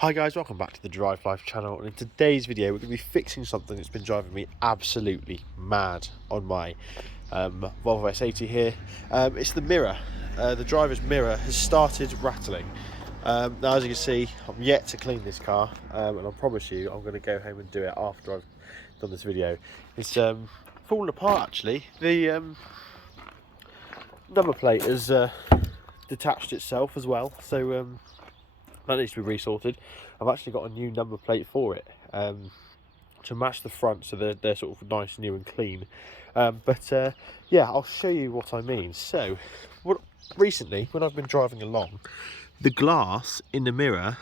Hi guys, welcome back to the Drive Life channel, and in today's video we're going to be fixing something that's been driving me absolutely mad on my Volvo S80 here. It's the mirror. The driver's mirror has started rattling. Now as you can see, I'm yet to clean this car, and I promise you I'm going to go home and do it after I've done this video. It's fallen apart actually. The number plate has detached itself as well, so that needs to be resorted. I've actually got a new number plate for it to match the front, so they're sort of nice, new and clean. Yeah, I'll show you what I mean. So, recently, when I've been driving along, the glass in the mirror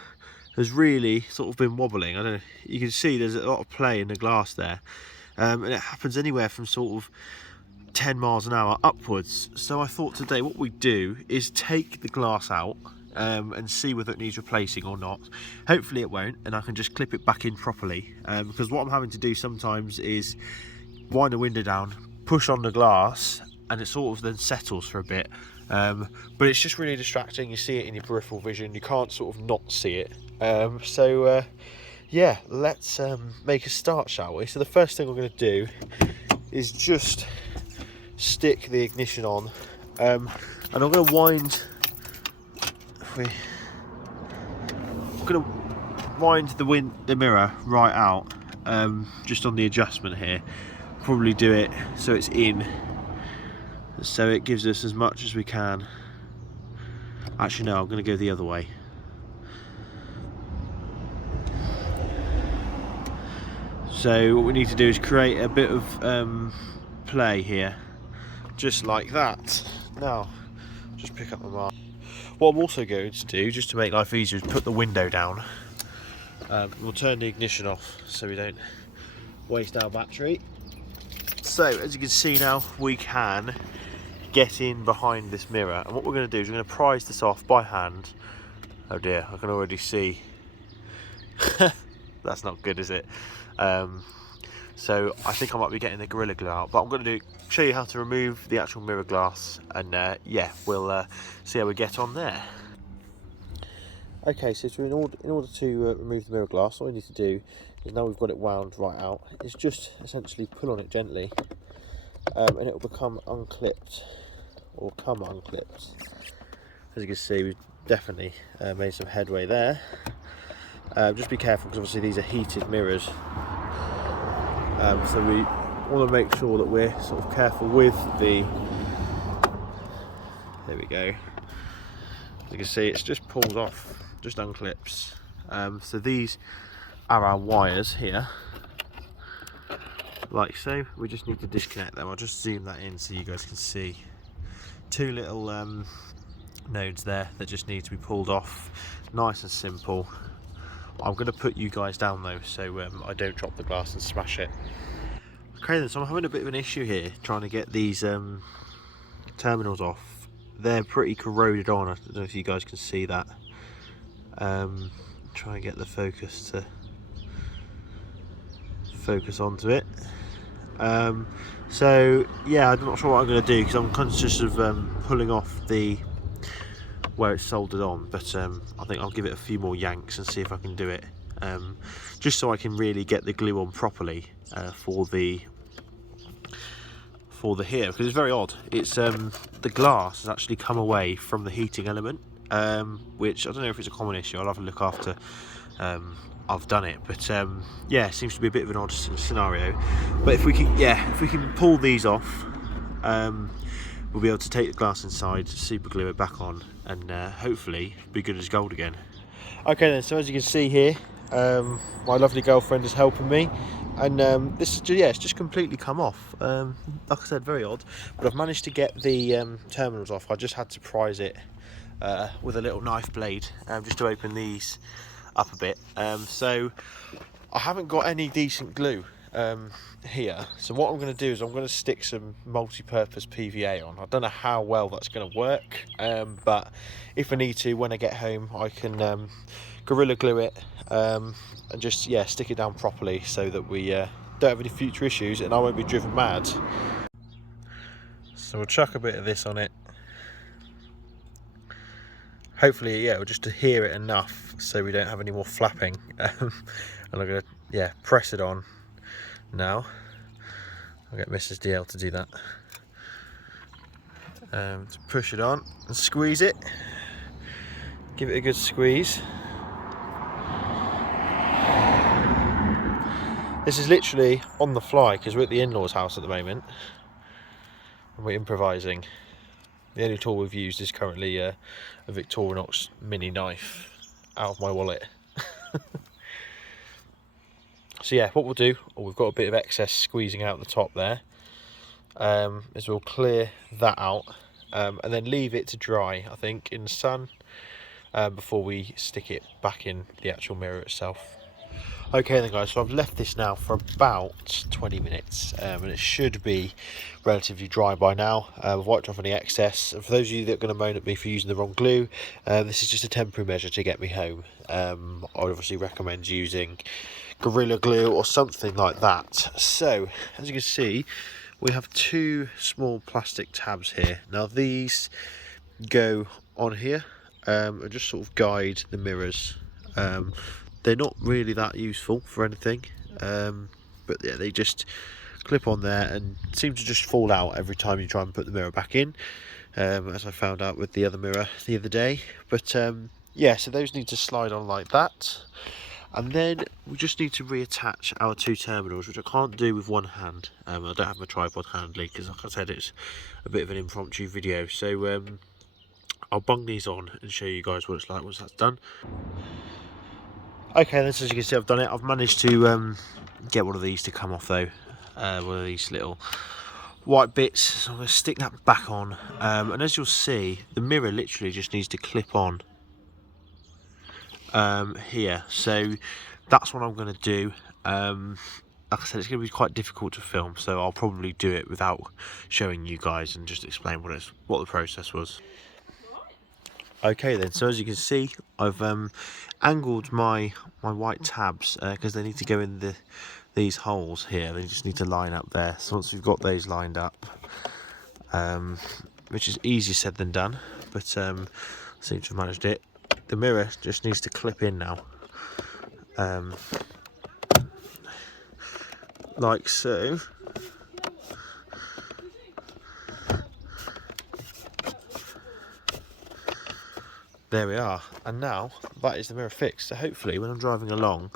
has really sort of been wobbling. I don't know, you can see there's a lot of play in the glass there, and it happens anywhere from sort of 10 miles an hour upwards. So I thought today what we do is take the glass out and see whether it needs replacing or not. Hopefully it won't, and I can just clip it back in properly, because what I'm having to do sometimes is wind the window down, push on the glass, and it sort of then settles for a bit, but it's just really distracting. You see it in your peripheral vision, you can't sort of not see it. Yeah, let's make a start, shall we? So the first thing I'm going to do is just stick the ignition on, and I'm going to wind the mirror right out, just on the adjustment here. Probably do it so it's in, so it gives us as much as we can. Actually no, I'm going to go the other way. So what we need to do is create a bit of play here, just like that. Now just pick up my mark. What I'm also going to do, just to make life easier, is put the window down. We'll turn the ignition off so we don't waste our battery. So as you can see now, we can get in behind this mirror, and what we're going to do is we're going to prise this off by hand. Oh dear, I can already see. That's not good, is it? So I think I might be getting the Gorilla Glue out, but I'm going to show you how to remove the actual mirror glass, and yeah, we'll see how we get on there. Okay, so in order to remove the mirror glass, all we need to do is, now we've got it wound right out, is just essentially pull on it gently, and it will become unclipped, or come unclipped. As you can see, we've definitely made some headway there. Just be careful, because obviously these are heated mirrors. So we want to make sure that we're sort of careful with the, there we go. As you can see, it's just pulled off, just unclips. So these are our wires here, like so. We just need to disconnect them. I'll just zoom that in so you guys can see. Two little nodes there that just need to be pulled off. Nice and simple. I'm going to put you guys down though, so I don't drop the glass and smash it. Okay then, so I'm having a bit of an issue here trying to get these terminals off. They're pretty corroded on. I don't know if you guys can see that. Try and get the focus to focus onto it. So yeah, I'm not sure what I'm going to do, because I'm conscious of pulling off the where it's soldered on, but I think I'll give it a few more yanks and see if I can do it, just so I can really get the glue on properly for the here, because it's very odd. It's the glass has actually come away from the heating element, which I don't know if it's a common issue. I'll have a look after I've done it, but yeah, it seems to be a bit of an odd scenario. But if we can pull these off, we'll be able to take the glass inside, super glue it back on, and hopefully be good as gold again. Okay then, so as you can see here, my lovely girlfriend is helping me, and this is, yeah, it's just completely come off. Like I said, very odd, but I've managed to get the terminals off. I just had to prise it with a little knife blade, just to open these up a bit. So I haven't got any decent glue here, so what I'm going to do is I'm going to stick some multi-purpose PVA on. I don't know how well that's going to work, but if I need to, when I get home, I can Gorilla Glue it, and just, yeah, stick it down properly so that we don't have any future issues and I won't be driven mad. So we'll chuck a bit of this on it. hopefully, yeah, we'll just hear it enough so we don't have any more flapping. And I'm gonna, yeah, press it on now. I'll get Mrs. DL to do that. To push it on and squeeze it. Give it a good squeeze. This is literally on the fly because we're at the in-laws house at the moment and we're improvising. The only tool we've used is currently a Victorinox mini knife out of my wallet. So yeah, what we'll do, we've got a bit of excess squeezing out the top there, is we'll clear that out and then leave it to dry, I think, in the sun before we stick it back in the actual mirror itself. Okay then guys, so I've left this now for about 20 minutes and it should be relatively dry by now. I've wiped off any excess. And for those of you that are going to moan at me for using the wrong glue, this is just a temporary measure to get me home. I would obviously recommend using Gorilla Glue or something like that. So, as you can see, we have two small plastic tabs here. Now these go on here and just sort of guide the mirrors. They're not really that useful for anything, but yeah, they just clip on there and seem to just fall out every time you try and put the mirror back in, as I found out with the other mirror the other day. But yeah, so those need to slide on like that, and then we just need to reattach our two terminals, which I can't do with one hand. I don't have my tripod handy because, like I said, it's a bit of an impromptu video, so I'll bung these on and show you guys what it's like once that's done. Okay, then, so as you can see, I've done it. I've managed to get one of these to come off though, one of these little white bits. So I'm going to stick that back on, and as you'll see, the mirror literally just needs to clip on here. So that's what I'm going to do. Like I said, it's going to be quite difficult to film, so I'll probably do it without showing you guys and just explain what the process was. Okay then, so as you can see, I've angled my white tabs because they need to go in these holes here. They just need to line up there. So once we've got those lined up, which is easier said than done, but I seem to have managed it. The mirror just needs to clip in now, like so. There we are, and now that is the mirror fixed. So hopefully when I'm driving along,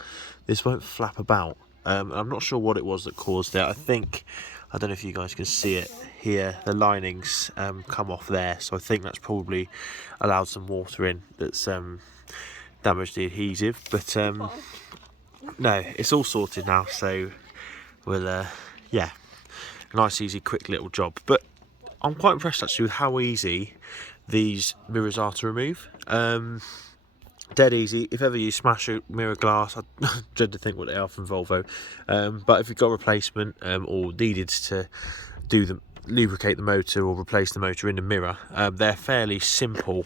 this won't flap about. I'm not sure what it was that caused it. I don't know if you guys can see it here, the linings come off there, so I think that's probably allowed some water in that's damaged the adhesive. But no, it's all sorted now, so we'll yeah, nice easy quick little job. But I'm quite impressed actually with how easy these mirrors are to remove. Dead easy. If ever you smash a mirror glass, I dread to think what they are from Volvo, but if you've got a replacement or needed to lubricate the motor or replace the motor in the mirror, they're a fairly simple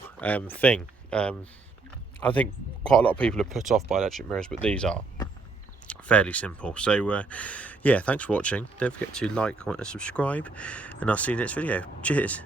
thing. I think quite a lot of people are put off by electric mirrors, but these are fairly simple. So yeah, thanks for watching. Don't forget to like, comment and subscribe, and I'll see you next video. Cheers.